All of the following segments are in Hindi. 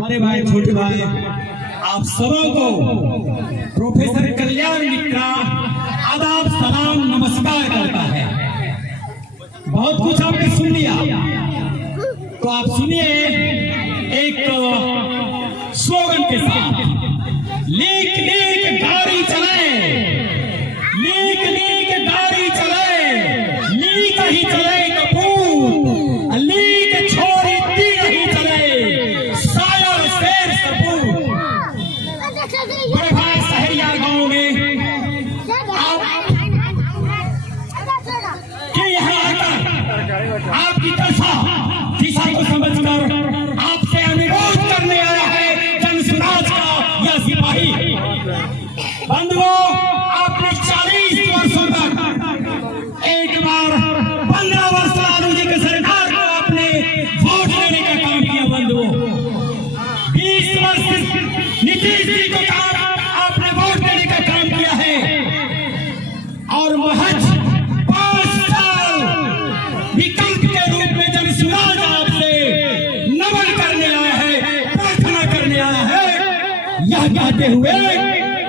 बड़े भाई, छोटे भाई, आप सबों को प्रोफेसर कल्याण मित्रा आदाब, सलाम, नमस्कार करता है। बहुत कुछ आपने सुन लिया, तो आप सुनिए एक स्लोगन के साथ। लीक लीक गाड़ी चले, लीक लीक गाड़ी चले, लीक ही चले कपूर, लीक छोड़ी तीर ही चले, शायर शेर सपूर। बड़े भाई, सहरिया गांव में यहाँ आकर आपकी दिशा को समझकर आपसे अनुरोध करने आया है जन स्वराज का यह सिपाही। बंधुओं, आपने 40 वर्षों तक एक बार 15 वर्ष लालू जी की सरकार को आपने वोट देने का काम किया। बंधुओं, 20 वर्ष नीतीश जी को आपने वोट देने का काम किया है, और महज 5 साल विकल्प के रूप में जन स्वराज आपसे नमन करने आया है, प्रार्थना करने आया है, यह कहते हुए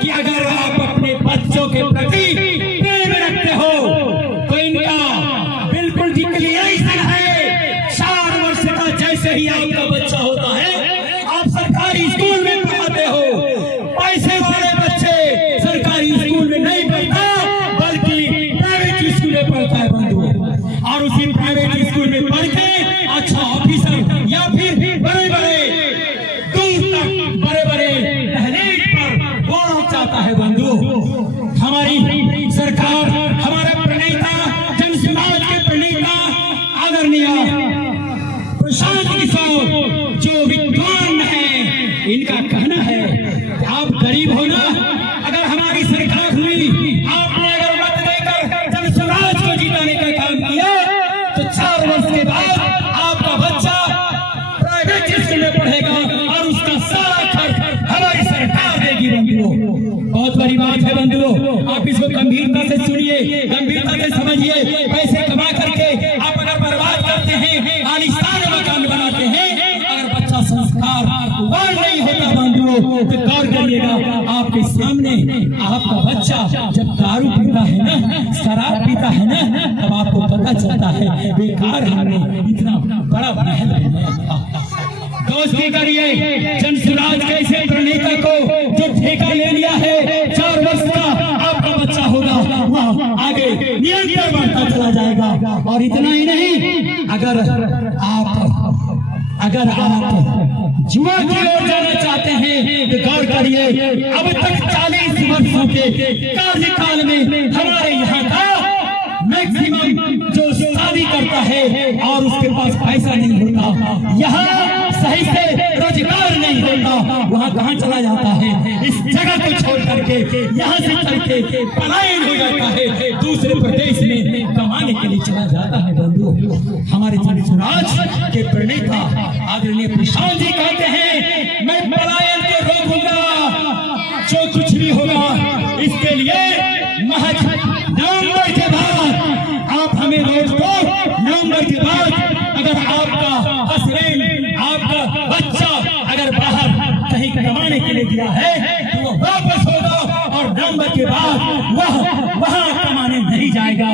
कि अगर आप अपने बच्चों के प्रति प्रेम रखते हो तो इनका बिल्कुल डिक्लेरेशन है। 4 वर्ष का जैसे ही आपका बच्चा होता है, आप सरकारी स्कूल में पढ़ाते हो। पैसे वाले बच्चे सरकारी स्कूल में नहीं पढ़ता, बल्कि प्राइवेट स्कूल में पढ़ता है बंधुओं, और उसी प्राइवेट स्कूल में पढ़ के अच्छा ऑफिसर या फिर बड़े बड़े दूर तक बड़े बड़े दहलीज पर गौरव चाहता है। बंधु, हमारी सरकार, हमारे प्रणेता, जन समाज के प्रणेता आदरणीय प्रशांत किशोर जो विद्वान है, इनका कहना है कि आप गरीब हो ना, अगर हमारी सरकार हुई, आपने अगर मत देकर जन स्वराज को जिताने का काम किया, तो 4 वर्ष के बाद आपका बच्चा प्राइवेट स्कूल में पढ़ेगा और उसका सारा खर्च हमारी सरकार देगी। बंधुओं, बहुत बड़ी बात है बंधुओं, आप इसको गंभीरता से सुनिए, गंभीरता से समझिए। पैसे कमा करके आप अगर बर्बाद करते हैं, आलिशान मकान बनाते हैं, अगर बच्चा संस्कारवान नहीं होता बंधुओं, तो गौर करिएगा, आपके सामने आपका बच्चा जब दारू पीता है ना, शराब पीता है ना, तब आपको पता चलता है बेकार हमने इतना बड़ा महल बनाया। दोस्ती करिए, जन स्वराज के ऐसे प्रणेता को जो ठेका ले लिया है, 4 वर्ष का आपका बच्चा होगा, वहाँ आगे निरंतर बढ़ता चला जाएगा। और इतना ही नहीं, अगर आप जुआ की ओर जाना चाहते हैं तो गौर करिए, अब तक 40 वर्षों के कार्यकाल में हमारे यहाँ का मैक्सिमम जो शादी करता है और उसके पास पैसा नहीं होता, यहाँ सही से रोजगार नहीं होता, वहाँ कहाँ चला जाता है? इस जगह को छोड़ करके यहाँ से चल के पलायन हो जाता है, दूसरे प्रदेश में कमाने के लिए चला जाता है। बंधु, हमारे जन स्वराज के प्रणेता आदरणीय प्रशांत जी कहते हैं, मैं पलायन को रोकूंगा, जो कुछ भी होगा इसके लिए महज नवंबर के बाद आप हमें वोट दो। नवंबर के बाद अगर आपका हस्बैंड, आपका बच्चा अगर बाहर कहीं कमाने के लिए गया है तो वो वापस होगा, और नवंबर के बाद वहाँ कमाने नहीं जाएगा।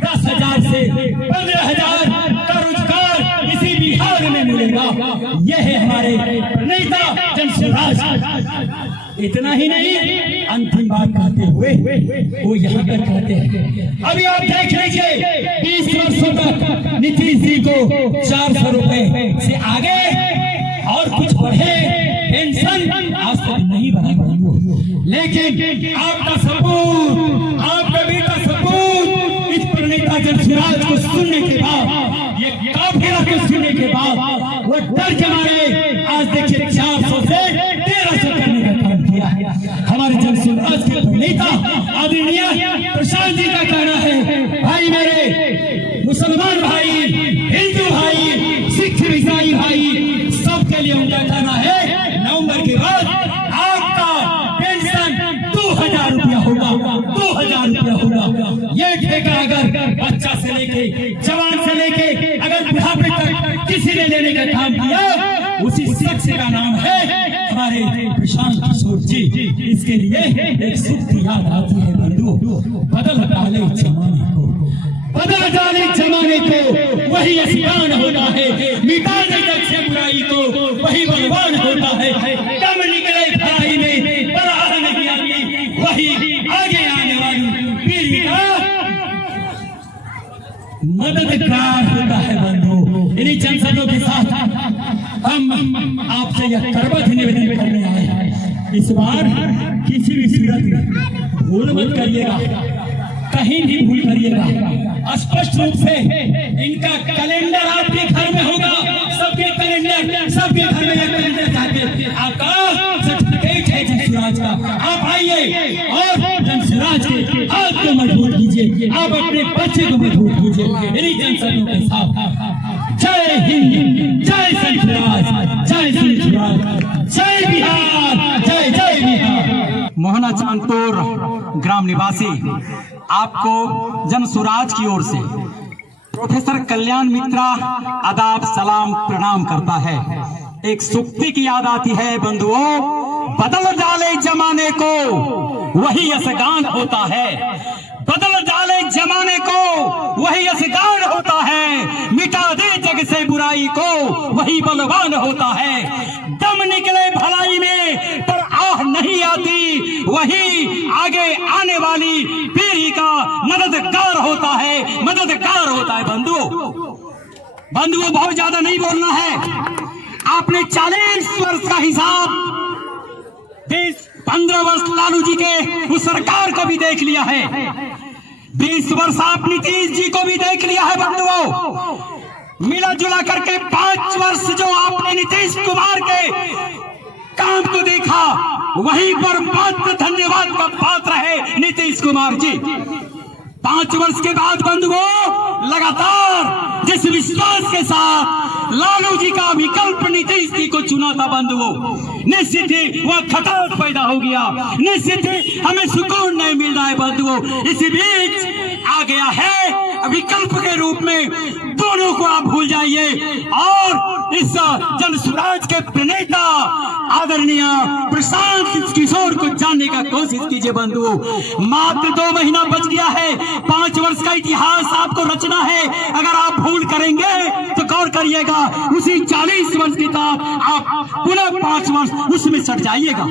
10,000 से 15,000 का रोजगार इसी बिहार में मिलेगा। यह है हमारे नेता जन स्वराज। इतना ही नहीं, अंतिम बात कहते हुए वो यहाँ पर कहते हैं, अभी आप देख लीजिए 20 वर्षों तक नीतीश जी को 400 रुपए से आगे और कुछ बढ़े पेंशन आज तक नहीं बना। लेकिन आपका सपूत, आपका बेटा सपूत इस प्रणेता जन स्वराज को सुनने के बाद, ये काफिला को सुनने के बाद वो डर के मारे आज देखिए 400 से 1300 करने का काम किया है। हमारे जन स्वराज के प्रणेता आदरणीय प्रशांत जी का कहना है, भाई मेरे मुसलमान भाई, हिंदू भाई, सिख ईसाई भाई, सबके लिए उनका कहना है, नवंबर के बाद आपका पेंशन 2000 रुपया होगा, 2000 रुपया होगा। ये ठेका अगर बच्चा से लेके जवान से लेके अगर बुढ़ापे तक किसी ने लेने का काम किया, उसी शख्स का नाम है है प्रशांत किशोर जी, इसके लिए एक सूक्ति याद आती है बंधु, बदल डाले जमाने को, बदल डाले जमाने को, वही असियान होता है, मिटा दे जग से बुराई को, वही बलवान होता है, कम निकले भलाई में बराह नहीं आती, वही आगे आने वाली पीढ़ी का मददगार होता है बंधु। इन्हीं चंद शब्दों के साथ हम आपसे यह करबद्ध निवेदन करने आए हैं, इस बार किसी भी सूरत में भूल मत करिएगा, कहीं भी भूल करिएगा। स्पष्ट रूप से इनका कैलेंडर आपके घर में होगा, सबके कैलेंडर, सबके घर में कैलेंडर जाके आपका सर्टिफिकेट है जनसुराज का। आप आइए और जनसुराज के हाथ को मजबूत कीजिए, आप अपने बच्चे को मजबूत कीजिए। इन्हीं जनसभों के साथ जय हिंद, जय जनसुराज, जय जनसुराज, जय बिहार, जय जय बिहार। मोहना चांदपुर ग्राम निवासी आपको जनसुराज की ओर से प्रोफेसर कल्याण मित्रा आदाब सलाम प्रणाम करता है। एक सूक्ति की याद आती है बंधुओं, बदल डाले जमाने को वही असगान होता है, बदल डाले जमाने को वही असगान होता है, मिटा दे जग से बुराई को वही बलवान होता है, दम निकले भलाई में पर आह नहीं आती, वही आगे आने वाली पीढ़ी का मददगार होता है, मददगार होता है। बंधुओं बहुत ज्यादा नहीं बोलना है, आपने 40 वर्ष का हिसाब 15 वर्ष लालू जी के उस सरकार को भी देख लिया है, 20 वर्ष आप नीतीश जी को भी देख लिया है बंधुओं। मिला जुला करके 5 वर्ष जो आपने नीतीश कुमार के काम को देखा, वहीं पर मात्र धन्यवाद का पात्र है नीतीश कुमार जी। 5 वर्ष के बाद बंधुओं लगातार जिस विश्वास के साथ लालू जी का विकल्प नीतीश जी को चुना था बंधुओं, निश्चित ही वह खटास पैदा हो गया, निश्चित ही हमें सुकून नहीं मिल रहा है बंधुओं। इसी बीच आ गया है विकल्प के रूप में, दोनों को आप भूल जाइए और इस जनसुराज के प्रणेता आदरणीय प्रशांत किशोर को जानने का कोशिश कीजिए बंधुओं। मात्र 2 महीना बच गया है, 5 वर्ष का इतिहास आपको रचना है। अगर आप भूल करेंगे तो गौर करिएगा, उसी 40 वर्ष की तरह आप पुनः 5 वर्ष उसमें सट जाइएगा।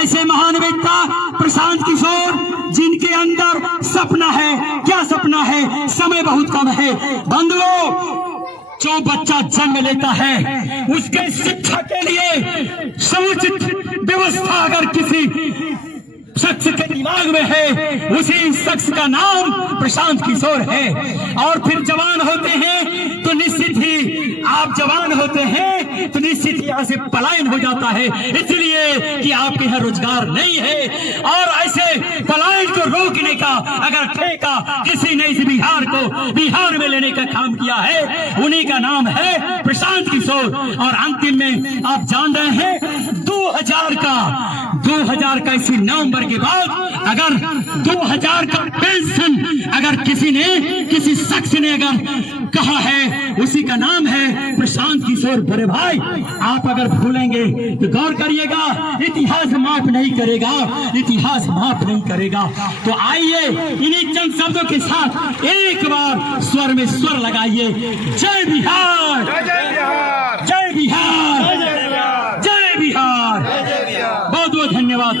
ऐसे महान व्यक्ति प्रशांत किशोर, जिनके अंदर सपना है, क्या सपना है, समय बहुत कम है बंधुओं। जो बच्चा जन्म लेता है उसके शिक्षा के लिए समुचित व्यवस्था अगर किसी शख्स के दिमाग में है, उसी शख्स का नाम प्रशांत किशोर है। और फिर जवान होते हैं तो निश्चित ही आप जवान होते हैं तो निश्चित ही यहाँ से पलायन हो जाता है, इसलिए कि आपके यहाँ रोजगार नहीं है। और ऐसे पलायन को रोकने का अगर ठेका किसी ने इस बिहार को बिहार में लेने का काम किया है, उन्हीं का नाम है प्रशांत किशोर। और अंतिम में आप जान रहे हैं 2000 का इसी नवंबर के बाद अगर 2000 का पेंशन अगर किसी शख्स ने अगर कहा है, उसी का नाम है प्रशांत किशोर। बड़े भाई आप अगर भूलेंगे तो गौर करिएगा, इतिहास माफ नहीं करेगा, इतिहास माफ नहीं करेगा। तो आइए इन्हीं चंद शब्दों के साथ एक बार स्वर में स्वर लगाइए, जय बिहार, जय बिहार, जय बिहार, जय बिहार। बहुत बहुत धन्यवाद।